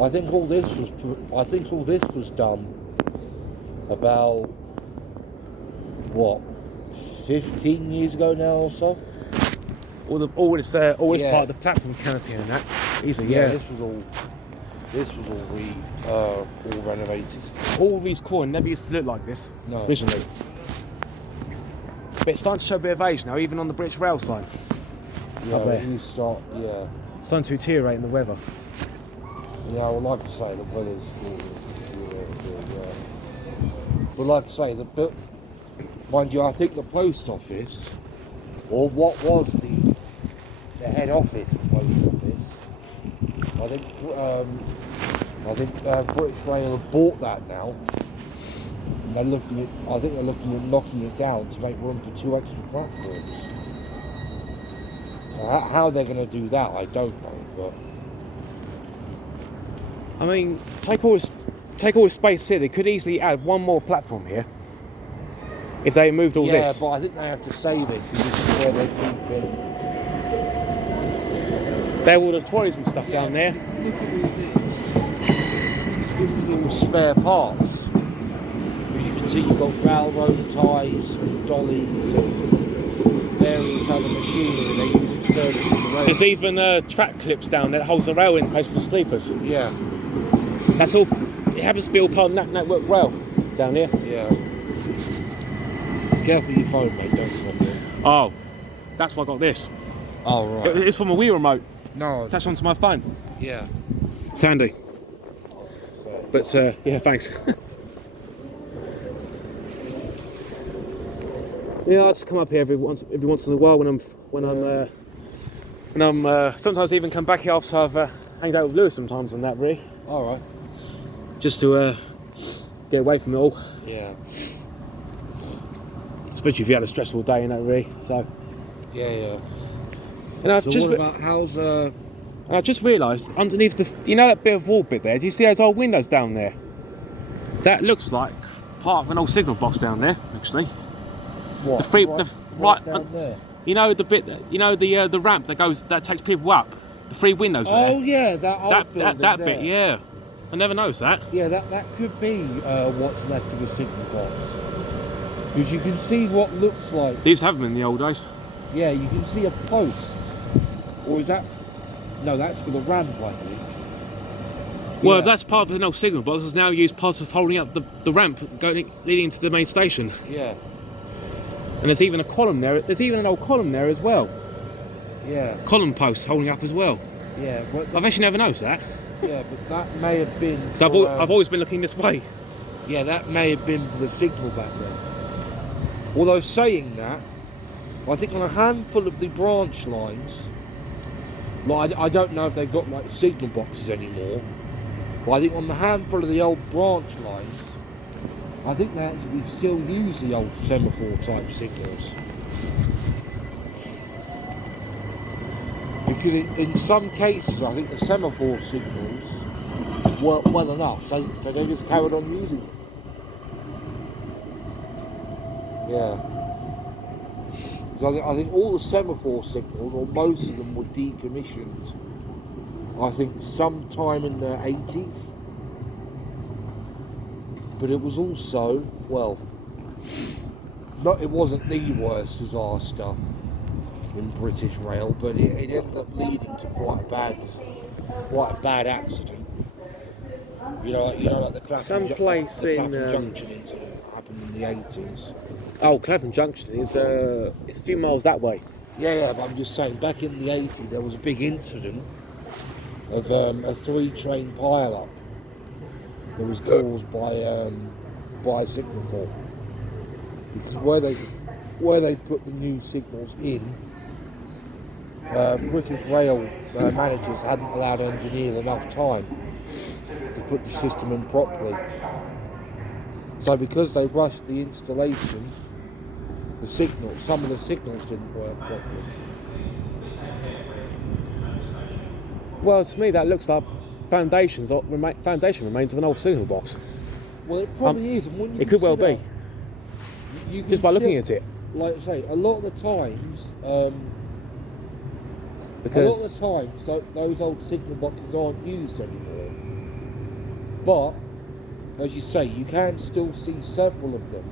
I think all this was done about what, 15 years ago now or so. All this part Yeah. of the platform canopy and that. Easy, Yeah, yeah. this was all renovated. All these corn never used to look like this No. originally. But it's starting to show a bit of age now, even on the British Rail sign. Yeah, Up there. when you start, yeah. It's starting to deteriorate in the weather. Yeah, I would like to say the weather's good. Yeah. But like I say, but mind you, I think the post office, or what was the head office, the post office, I think British Rail have bought that now. And I think they're looking at knocking it down to make room for 2 extra platforms. How they're going to do that, I don't know. But I mean, take all this space here. They could easily add one more platform here if they moved all this. Yeah, but I think they have to save it because this is where they keep it. There are all the trolleys and stuff down there. Look at all this. This is all spare parts. As you can see, you've got railroad ties and dollies and various other machinery they use to service the rail. There's even track clips down there that holds the rail in place for the sleepers. Yeah. That's all. It happens to be all part of Network Rail down here. Yeah. Careful your phone, mate. Don't stop it. Oh, that's why I got this. Oh, right. It's from a Wii remote. No. Attached onto my phone. Yeah. It's handy. But yeah, thanks. Yeah, I just come up here every once in a while when I'm sometimes even come back here after I've hanged out with Lewis sometimes and that really. All right. Just to get away from it all. Yeah. Especially if you had a stressful day and that really. So. Yeah. And I've So just what about how's and I just realised underneath that bit of wall bit there. Do you see those old windows down there? That looks like part of an old signal box down there, actually. what? Right down there. You know the bit that the ramp that takes people up. The 3 windows there. Oh yeah, that old building that there. bit, yeah. I never noticed that. Yeah, that could be what's left of the signal box. Because you can see what looks like. They used to have them in the old days. Yeah, you can see a post. Or is that? No, that's for the ramp, I think. Well, Yeah. if that's part of an old signal box, it's now used part of holding up the ramp leading into the main station. Yeah. And there's even a column there. There's even an old column there as well. Yeah. Column posts holding up as well. Yeah. But I've actually never noticed that. yeah, but that may have been. So for, I've always been looking this way. Yeah, that may have been for the signal back then. Although saying that, I think on a handful of the branch lines, like I don't know if they've got like signal boxes anymore, but I think on the handful of the old branch lines, I think they actually still use the old semaphore type signals. Because in some cases, I think the semaphore signals work well enough, so they just carried on using it. Yeah. So I think all the semaphore signals, or most of them, were decommissioned, I think sometime in the 80s. But it was also, well, it wasn't the worst disaster in British Rail, but it ended up leading to quite a bad accident. You know, like the Clapham Junction incident happened in the 80s. Oh, Clapham Junction is it's a few miles that way. Yeah, but I'm just saying, back in the 80s there was a big incident of a 3-train pile-up that was caused by signal fault. Because where they put the new signals in, British Rail managers hadn't allowed engineers enough time to put the system in properly. So because they rushed the installation, some of the signals didn't work properly. Well, to me that looks like foundation remains of an old signal box. Well, it probably is. And when you It could well be. you can Just by looking still- at it. Like I say, a lot of the times, Because those old signal boxes aren't used anymore. but as you say, you can still see several of them